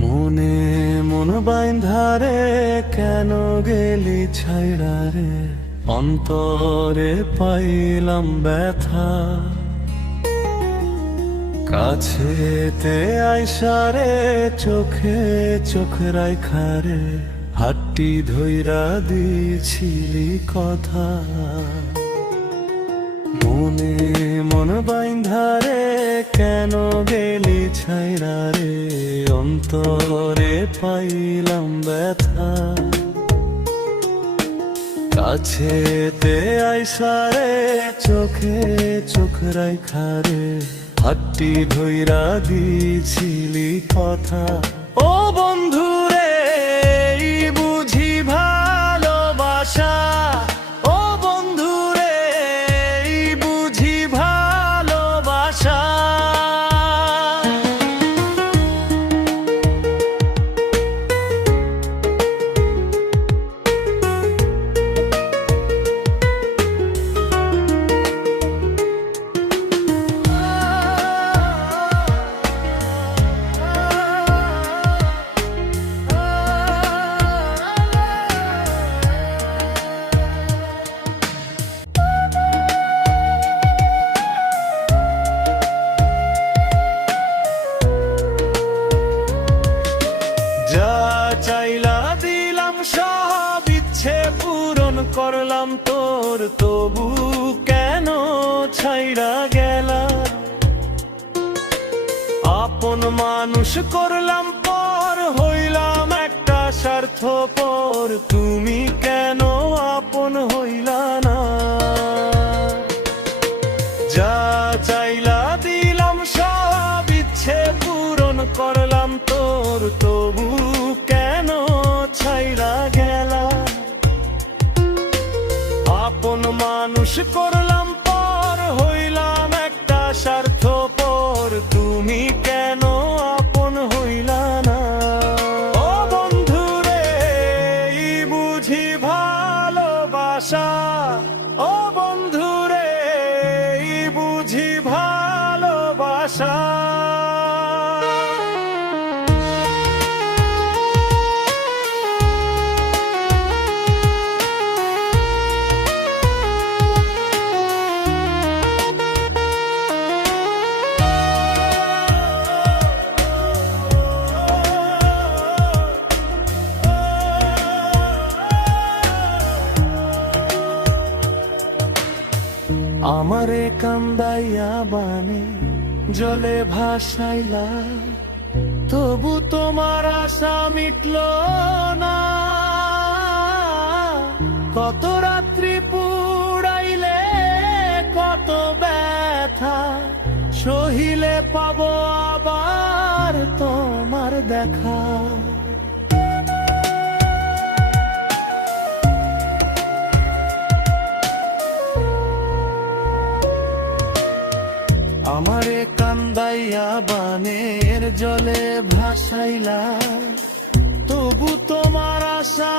মনে মন বাইন্ধারে কেন গেলি ছাইড়া রে, অন্তরে পাইলাম ব্যথা। কাছেতে আইসারে চোখে চোখ রাইখারে, হাতটি ধইরা দিছিলি কথা। মনে মন বাইন্ধারে কেন গেলি ছাইড়া রে, অন্তরে পাইলাম ব্যথা। কাছেতে আইসারে চোখে চোখ রাইখারে, হাতটি ধইরা দিছিলি কথা। ও বন্ধু রে, এই বুঝি ভালোবাসা। ও বন্ধু রে, এই বুঝি ভালোবাসা। চাইলা দিলাম সব ইচ্ছে পূরণ করলাম তোর, তবু কেন ছাইড়া গেলা। আপন মানুষ করলাম পর, হইলাম একটা স্বার্থপর, তুমি কেন আপন হইলা না। যা চাইলা দিলাম সব ইচ্ছে পূরণ করলাম তোর, তবু কেন ছাইড়া গেলা। আপন মানুষ করলাম পর, হইলাম একটা স্বার্থপর, তুমি কেন আপন হইলা না। ও বন্ধু রে, এই বুঝি ভালোবাসা। ও বন্ধু রে, এই বুঝি ভালোবাসা। আমারে কান্দাইয়া বানে জলে ভাসাইলা, তবু তোমার আশা মিটল না। কত রাত্রি পুড়াইলে কত ব্যথা, সহিলে পাবো আবার তোমার দেখা। আমারে কান্দাইয়া বানের জলে ভাসাইলা, তবু তোমার আশা